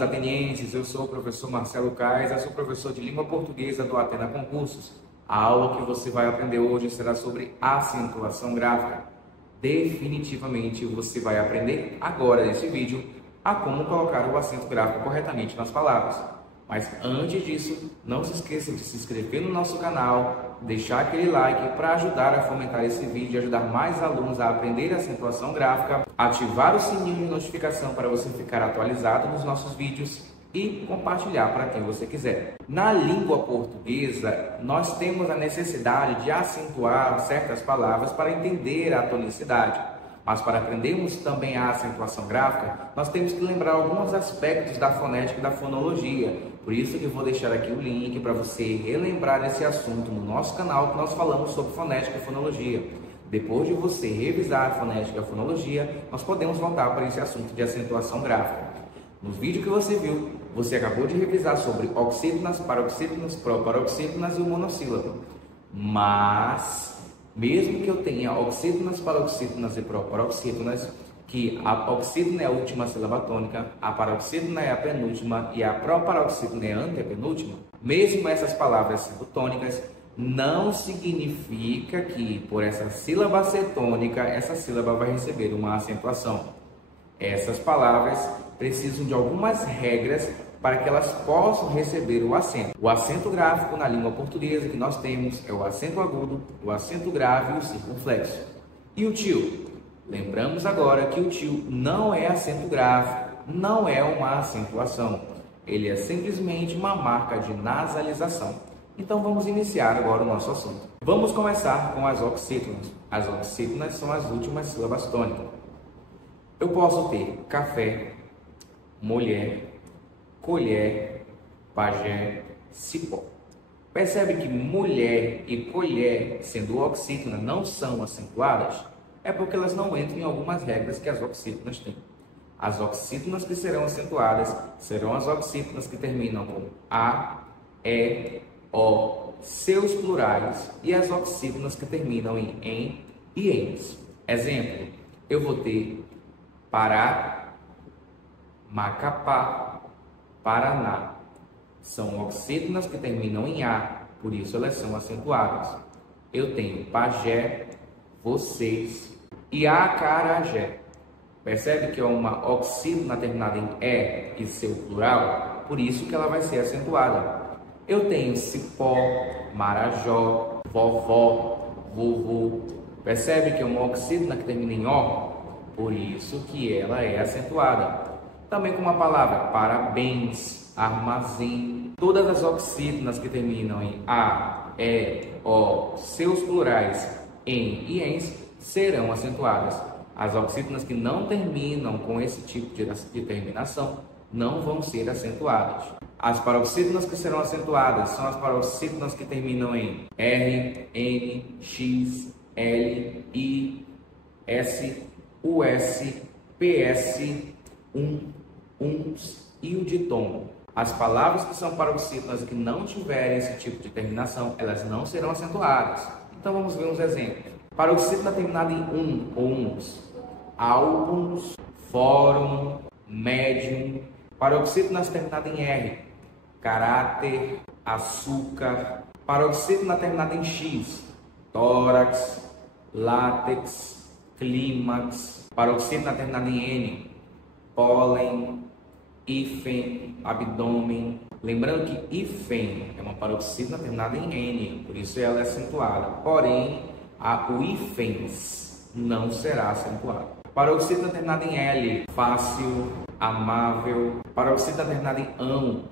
alunos atenienses, eu sou o professor Marcelo Kais, eu sou professor de língua portuguesa do Atena Concursos. A aula que você vai aprender hoje será sobre acentuação gráfica. Definitivamente você vai aprender agora nesse vídeo a como colocar o acento gráfico corretamente nas palavras. Mas antes disso, não se esqueça de se inscrever no nosso canal, deixar aquele like para ajudar a fomentar esse vídeo e ajudar mais alunos a aprender a acentuação gráfica, ativar o sininho de notificação para você ficar atualizado nos nossos vídeos e compartilhar para quem você quiser. Na língua portuguesa, nós temos a necessidade de acentuar certas palavras para entender a tonicidade. Mas para aprendermos também a acentuação gráfica, nós temos que lembrar alguns aspectos da fonética e da fonologia. Por isso que eu vou deixar aqui o link para você relembrar esse assunto no nosso canal, que nós falamos sobre fonética e fonologia. Depois de você revisar a fonética e a fonologia, nós podemos voltar para esse assunto de acentuação gráfica. No vídeo que você viu, você acabou de revisar sobre oxítonas, paroxítonas, proparoxítonas e o monossílabo. Mas, mesmo que eu tenha oxítonas, paroxítonas e proparoxítonas, que a oxítona é a última sílaba tônica, a paroxítona é a penúltima e a proparoxítona é a antepenúltima, mesmo essas palavras sendo tônicas, não significa que por essa sílaba ser tônica, essa sílaba vai receber uma acentuação. Essas palavras precisam de algumas regras para que elas possam receber o acento. O acento gráfico na língua portuguesa que nós temos é o acento agudo, o acento grave e o circunflexo. E o tio? Lembramos agora que o tio não é acento grave, não é uma acentuação. Ele é simplesmente uma marca de nasalização. Então vamos iniciar agora o nosso assunto. Vamos começar com as oxítonas. As oxítonas são as últimas sílabas tônicas. Eu posso ter café, mulher, colher, pajé, cipó. Percebe que mulher e colher, sendo oxítona, não são acentuadas? É porque elas não entram em algumas regras que as oxítonas têm. As oxítonas que serão acentuadas serão as oxítonas que terminam com A, E, O, seus plurais, e as oxítonas que terminam em e ens. Exemplo, eu vou ter Pará, Macapá, Paraná. São oxítonas que terminam em A, por isso elas são acentuadas. Eu tenho Pajé, vocês e Acarajé. Percebe que é uma oxítona terminada em E e seu plural, por isso que ela vai ser acentuada. Eu tenho Cipó, Marajó, Vovó, Vovô. Percebe que é uma oxítona que termina em O, por isso que ela é acentuada. Também com uma palavra parabéns, armazém. Todas as oxítonas que terminam em A, E, O, seus plurais em e ens serão acentuadas. As oxítonas que não terminam com esse tipo de terminação não vão ser acentuadas. As paroxítonas que serão acentuadas são as paroxítonas que terminam em R, N, X, L, I, S, US, PS, UNS e o ditom. As palavras que são paroxítonas e que não tiverem esse tipo de terminação, elas não serão acentuadas. Então vamos ver uns exemplos. Paroxítona terminada em ou uns. Álbuns, fórum, médium. Paroxítonas terminada em R. Caráter, açúcar. Paroxítona terminada em X. Tórax, látex, clímax. Paroxítona terminada em N. Pólen, hífen, abdômen. Lembrando que hífen é uma paroxítona terminada em N, por isso ela é acentuada. Porém, o hífens não será acentuado. Paroxítona terminada em L, fácil, amável. Paroxítona terminada em ão,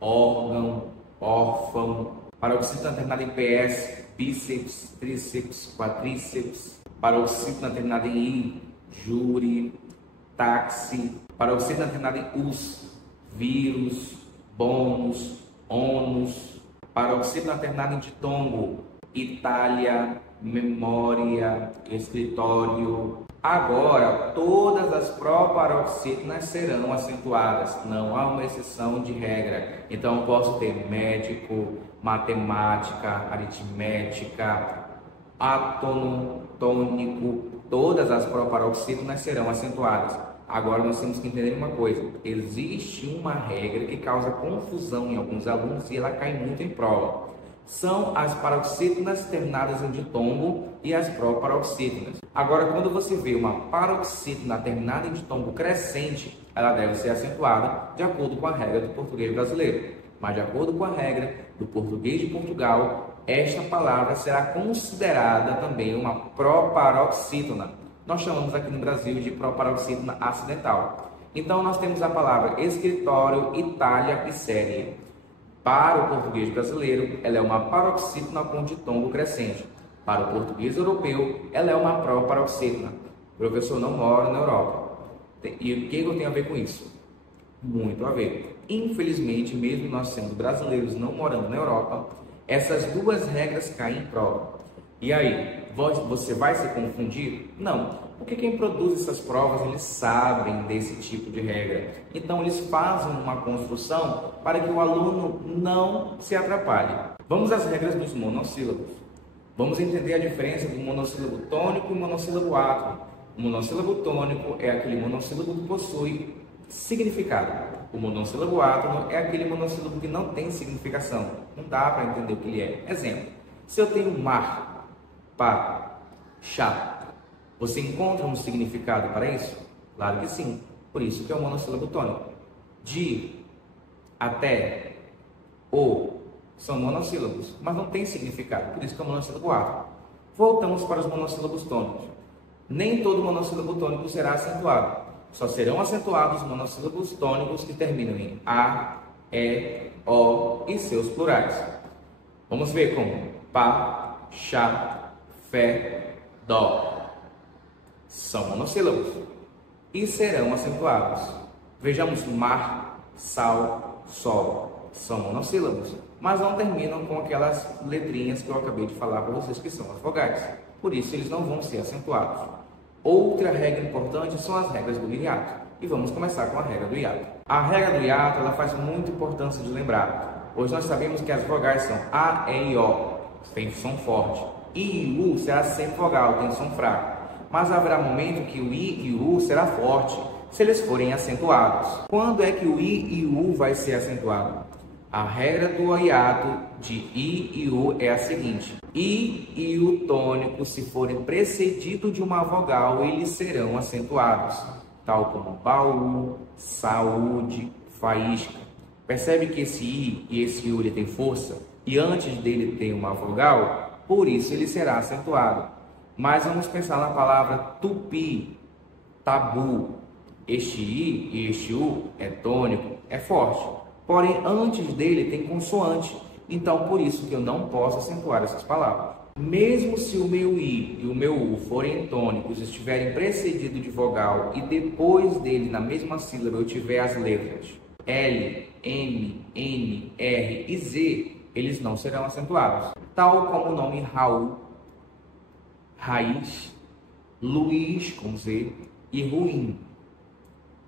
órgão, órfão. Paroxítona terminada em PS, bíceps, tríceps, quadríceps. Paroxítona terminada em I, júri, táxi. Paroxítona terminada em us, vírus, bônus, ônus. Paroxítona terminada em ditongo, Itália, memória, escritório. Agora, todas as proparoxítonas serão acentuadas, não há uma exceção de regra. Então, eu posso ter médico, matemática, aritmética, átono, tônico, todas as proparoxítonas serão acentuadas. Agora nós temos que entender uma coisa: existe uma regra que causa confusão em alguns alunos e ela cai muito em prova. São as paroxítonas terminadas em ditongo e as proparoxítonas. Agora, quando você vê uma paroxítona terminada em ditongo crescente, ela deve ser acentuada de acordo com a regra do português brasileiro. Mas de acordo com a regra do português de Portugal, esta palavra será considerada também uma proparoxítona. Nós chamamos aqui no Brasil de proparoxítona acidental. Então, nós temos a palavra escritório, Itália e série. Para o português brasileiro, ela é uma paroxítona com ditongo crescente. Para o português europeu, ela é uma proparoxítona. O professor não mora na Europa. E o que eu tenho a ver com isso? Muito a ver. Infelizmente, mesmo nós sendo brasileiros não morando na Europa, essas duas regras caem em prova. E aí, você vai se confundir? Não, porque quem produz essas provas, eles sabem desse tipo de regra. Então, eles fazem uma construção para que o aluno não se atrapalhe. Vamos às regras dos monossílabos. Vamos entender a diferença do monossílabo tônico e monossílabo átono. O monossílabo tônico é aquele monossílabo que possui significado. O monossílabo átono é aquele monossílabo que não tem significação. Não dá para entender o que ele é. Exemplo, se eu tenho mar, pá, chá, você encontra um significado para isso? Claro que sim. Por isso que é o monossílabo tônico. De, até, o, são monossílabos, mas não tem significado. Por isso que é o monossílabo átono. Voltamos para os monossílabos tônicos. Nem todo monossílabo tônico será acentuado. Só serão acentuados os monossílabos tônicos que terminam em a, e, o e seus plurais. Vamos ver como pá, chá, fé, dó. São monossílabos e serão acentuados. Vejamos mar, sal, sol. São monossílabos, mas não terminam com aquelas letrinhas que eu acabei de falar para vocês que são as vogais. Por isso eles não vão ser acentuados. Outra regra importante são as regras do hiato. E vamos começar com a regra do hiato. A regra do hiato, ela faz muita importância de lembrar. Hoje nós sabemos que as vogais são A, E e O, tem som forte. I e U será sempre vogal, tem som fraco. Mas haverá momento que o I e o U será forte, se eles forem acentuados. Quando é que o I e o U vai ser acentuado? A regra do hiato de I e U é a seguinte: I e U tônico, se forem precedidos de uma vogal, eles serão acentuados, tal como baú, saúde, faísca. Percebe que esse I e esse U ele tem força e antes dele tem uma vogal, por isso ele será acentuado. Mas vamos pensar na palavra tupi, tabu. Este I e este U é tônico, é forte. Porém, antes dele tem consoante. Então, por isso que eu não posso acentuar essas palavras. Mesmo se o meu I e o meu U forem tônicos, estiverem precedidos de vogal e depois dele, na mesma sílaba, eu tiver as letras L, M, N, R e Z, eles não serão acentuados. Tal como o nome Raul, raiz, Luiz com Z e ruim.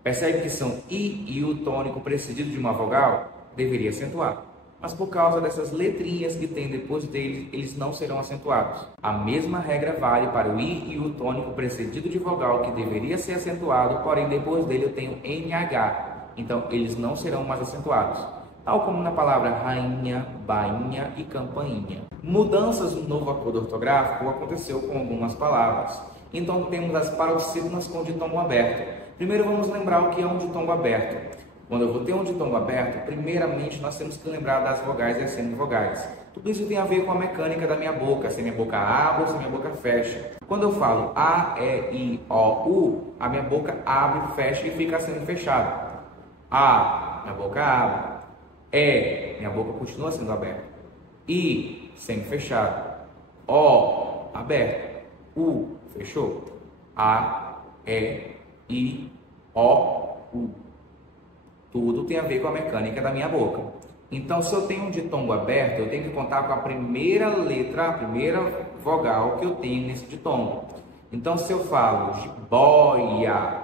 Percebe que são I e U tônico precedido de uma vogal? Deveria acentuar. Mas por causa dessas letrinhas que tem depois deles, eles não serão acentuados. A mesma regra vale para o I e U tônico precedido de vogal, que deveria ser acentuado, porém depois dele eu tenho NH. Então eles não serão mais acentuados. Tal como na palavra rainha, bainha e campainha. Mudanças no novo acordo ortográfico aconteceu com algumas palavras. Então temos as paroxítonas com ditongo aberto. Primeiro vamos lembrar o que é um ditongo aberto. Quando eu vou ter um ditongo aberto, primeiramente nós temos que lembrar das vogais e as semivogais. Tudo isso tem a ver com a mecânica da minha boca, se minha boca abre ou se minha boca fecha. Quando eu falo A, E, I, O, U, a minha boca abre, fecha e fica sendo fechada. A, minha boca abre. E, minha boca continua sendo aberta. I, sempre fechado. O, aberto. U, fechou. A, E, I, O, U. Tudo tem a ver com a mecânica da minha boca. Então, se eu tenho um ditongo aberto, eu tenho que contar com a primeira letra, a primeira vogal que eu tenho nesse ditongo. Então, se eu falo boia,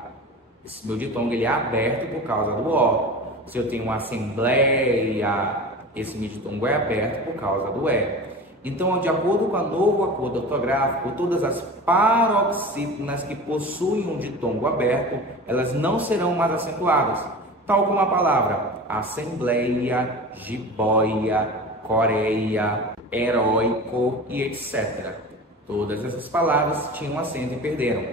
esse meu ditongo ele é aberto por causa do O. Se eu tenho uma assembleia, esse meu ditongo é aberto por causa do E. Então, de acordo com o novo acordo ortográfico, todas as paroxítonas que possuem um ditongo aberto, elas não serão mais acentuadas, tal como a palavra assembleia, jiboia, coreia, heróico e etc. Todas essas palavras tinham acento e perderam.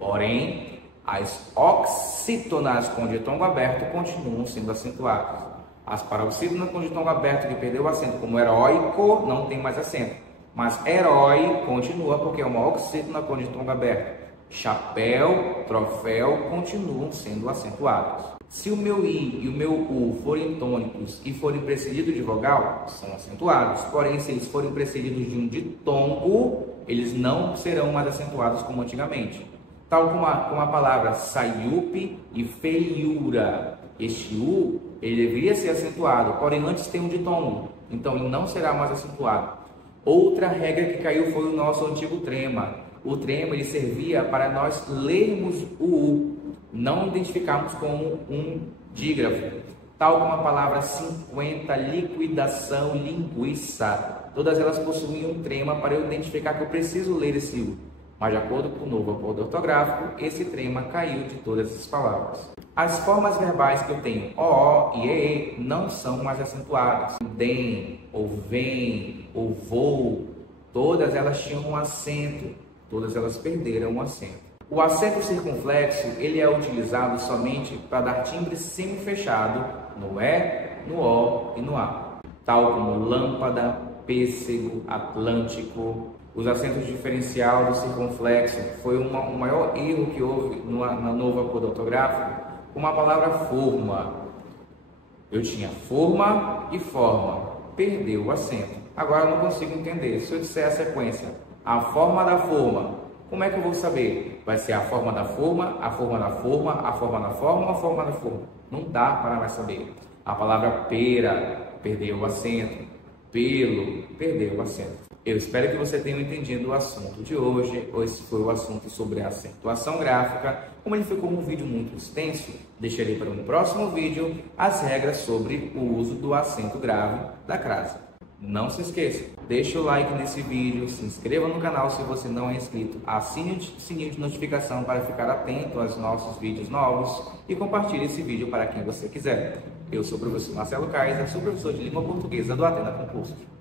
Porém, as oxítonas com ditongo aberto continuam sendo acentuadas. As paroxítonas com ditongo aberto que perdeu o acento, como heróico, não tem mais acento. Mas herói continua porque é uma oxítona com ditongo aberto. Chapéu, troféu continuam sendo acentuados. Se o meu I e o meu U forem tônicos e forem precedidos de vogal, são acentuados. Porém, se eles forem precedidos de um ditongo, eles não serão mais acentuados como antigamente. Tal como a palavra saiupe e feiura. Este U, ele deveria ser acentuado, porém antes tem um ditongo, então ele não será mais acentuado. Outra regra que caiu foi o nosso antigo trema. O trema ele servia para nós lermos o U, não identificarmos como um dígrafo. Tal como a palavra 50, liquidação, linguiça. Todas elas possuíam um trema para eu identificar que eu preciso ler esse U. Mas de acordo com o novo acordo ortográfico, esse trema caiu de todas as palavras. As formas verbais que eu tenho o e e não são mais acentuadas. Den, ou vem, ou vou, todas elas tinham um acento, todas elas perderam um acento. O acento circunflexo ele é utilizado somente para dar timbre semifechado no E, no O e no A, tal como lâmpada, pêssego, atlântico. Os acentos diferencial do circunflexo foi o maior erro que houve no novo acordo ortográfico, com a palavra forma. Eu tinha forma e forma, perdeu o acento. Agora eu não consigo entender. Se eu disser a sequência, a forma da forma, como é que eu vou saber? Vai ser a forma da forma, a forma da forma, a forma da forma ou a forma da forma? Não dá para mais saber. A palavra pera, perdeu o acento. Pelo, perdeu o acento. Eu espero que você tenha entendido o assunto de hoje. Esse foi o assunto sobre a acentuação gráfica. Como ele ficou um vídeo muito extenso, deixarei para um próximo vídeo as regras sobre o uso do acento grave da crase. Não se esqueça, deixe o like nesse vídeo, se inscreva no canal se você não é inscrito, assine o sininho de notificação para ficar atento aos nossos vídeos novos e compartilhe esse vídeo para quem você quiser. Eu sou o professor Marcelo Kaiser, sou professor de língua portuguesa do Atena Concursos.